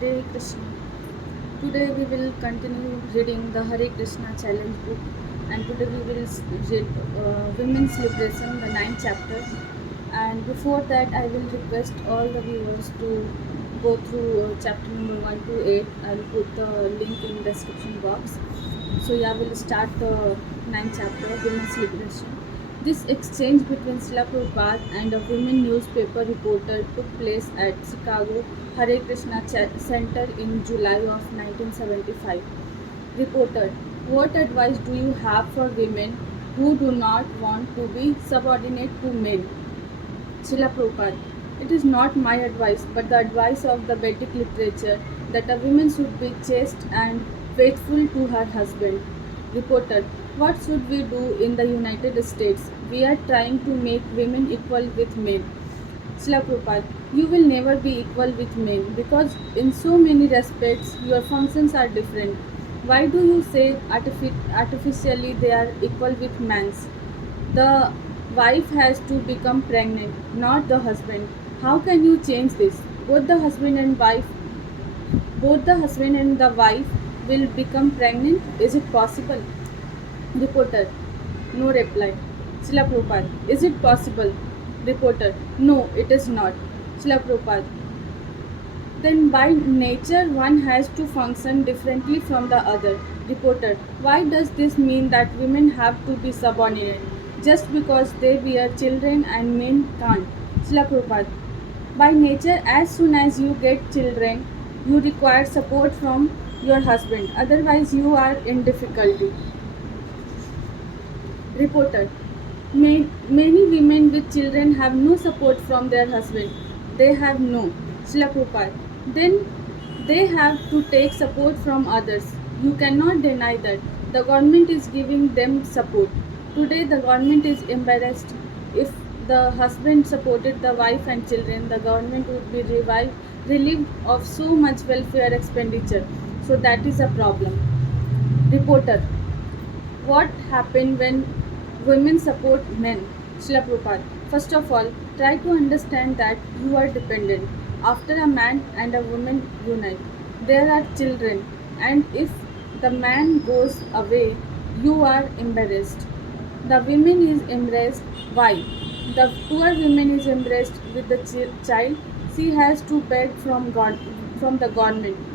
Hare Krishna. Today we will continue reading the Hare Krishna challenge book, and today we will read Women's Liberation, the ninth chapter. And before that, I will request all the viewers to go through chapter number 1 to 8. I will put the link in description box. So yeah, we'll start the ninth chapter, Women's Liberation. This exchange between Srila Prabhupada and a women newspaper reporter took place at Chicago Hare Krishna Center in July of 1975. Reporter: what advice do you have for women who do not want to be subordinate to men? Srila Prabhupada: it is not my advice, but the advice of the Vedic literature that a woman should be chaste and faithful to her husband. Reporter: what should we do in the United States? We are trying to make women equal with men. Srila Prabhupada: you will never be equal with men because in so many respects your functions are different. Why do you say artificially they are equal with men's? The wife has to become pregnant, not the husband. How can you change this? Both the husband and wife both the husband and the wife will become pregnant. Is it possible? Reporter: no reply. Srila Prabhupada: is it possible? Reporter: no, it is not. Srila Prabhupada: then by nature one has to function differently from the other. Reporter: why does this mean that women have to be subordinate just because they bear children and men can't? Srila Prabhupada: by nature, as soon as you get children, you require support from your husband, otherwise you are in difficulty. Reporter: many women with children have no support from their husband. They have no. Srila Prabhupada: then they have to take support from others. You cannot deny that. The government is giving them support. Today the government is embarrassed. If the husband supported the wife and children, the government would be relieved of so much welfare expenditure. So that is a problem. Reporter: what happened when women support men? Srila Prabhupada: first of all, try to understand that you are dependent. After a man and a woman unite, there are children, and if the man goes away, you are embarrassed. The woman is embarrassed. Why? The poor woman is embarrassed with the child. She has to beg from the government.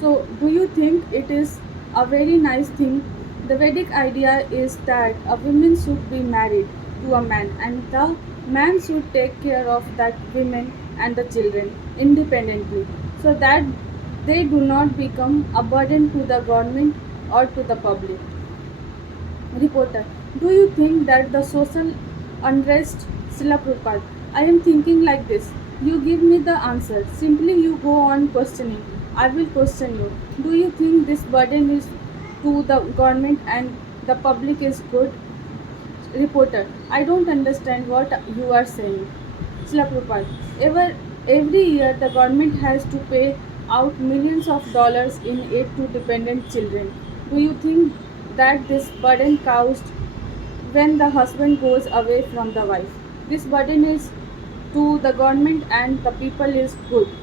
So, do you think it is a very nice thing? The Vedic idea is that a woman should be married to a man and the man should take care of that woman and the children independently so that they do not become a burden to the government or to the public. Reporter: do you think that the social unrest? Srila Prabhupada: I am thinking like this. You give me the answer. Simply you go on questioning. I will question you. Do you think this burden is to the government and the public is good? Reporter: I don't understand what you are saying. Srila Prabhupada: every year the government has to pay out millions of dollars in aid to dependent children. Do you think that this burden caused when the husband goes away from the wife? This burden is to the government and the people is good.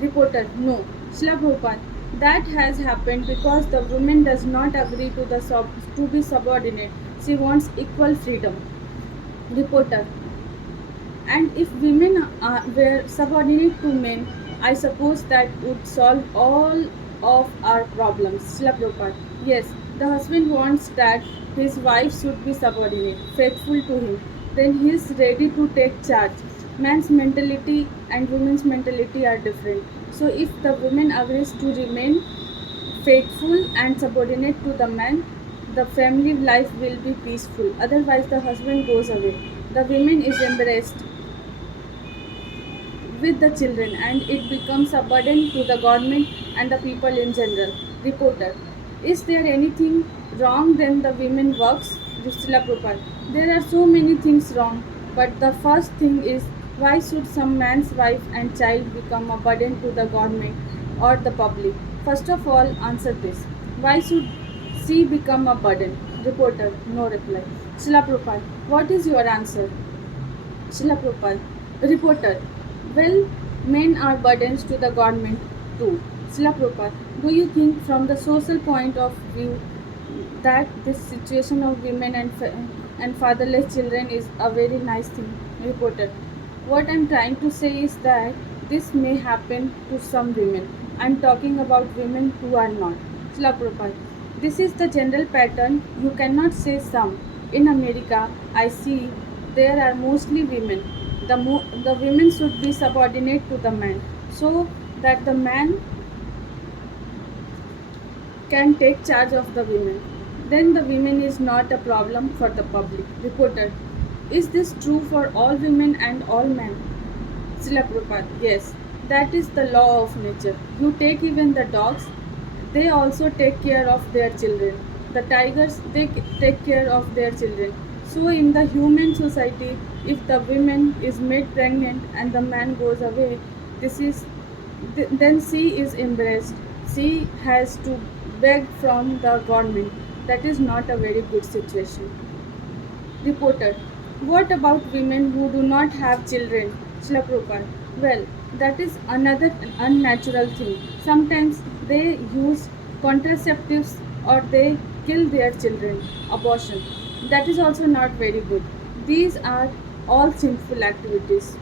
Reporter: no. Srila Prabhupada: that has happened because the woman does not agree to be subordinate. She wants equal freedom. Reporter: and if women were subordinate to men, I suppose that would solve all of our problems. Srila Prabhupada: yes, the husband wants that his wife should be subordinate, faithful to him. Then he is ready to take charge. Man's mentality and women's mentality are different. So if the woman agrees to remain faithful and subordinate to the man, the family life will be peaceful. Otherwise, the husband goes away. The woman is embarrassed with the children and it becomes a burden to the government and the people in general. Reporter: is there anything wrong when the women works? Srila Prabhupada: there are so many things wrong, but the first thing is why should some man's wife and child become a burden to the government or the public? First of all, answer this. Why should she become a burden? Reporter: no reply. Srila Prabhupada: what is your answer? Srila Prabhupada: reporter: well, Men are burdens to the government too. Srila Prabhupada, do you think from the social point of view that this situation of women and fatherless children is a very nice thing? Reporter, what I'm trying to say is that this may happen to some women. I'm talking about women who are not. Srila Prabhupada, this is the general pattern. You cannot say some. In America, I see there are mostly women. The women should be subordinate to the man so that the man can take charge of the women. Then the women is not a problem for the public. Reporter, is this true for all women and all men? Srila Prabhupada, yes, that is the law of nature. You take even the dogs, they also take care of their children. The tigers, they take care of their children. So in the human society, if the woman is made pregnant and the man goes away, this is then she is embarrassed. She has to beg from the government. That is not a very good situation. Reporter, what about women who do not have children? Srila Prabhupada, well, that is another unnatural thing. Sometimes they use contraceptives or they kill their children. Abortion. That is also not very good. These are all sinful activities.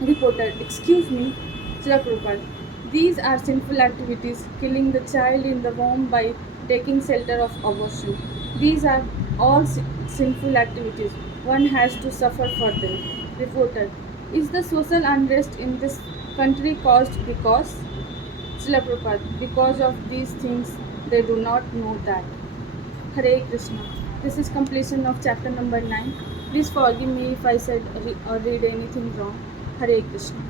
Reporter, excuse me, Srila Prabhupada. These are sinful activities, killing the child in the womb by taking shelter of abortion. These are all sinful activities. One has to suffer for them. Reporter, is the social unrest in this country caused because? Srila Prabhupada, because of these things, they do not know that. Hare Krishna. This is completion of chapter number 9. Please forgive me if I said or read anything wrong. Hare Krishna.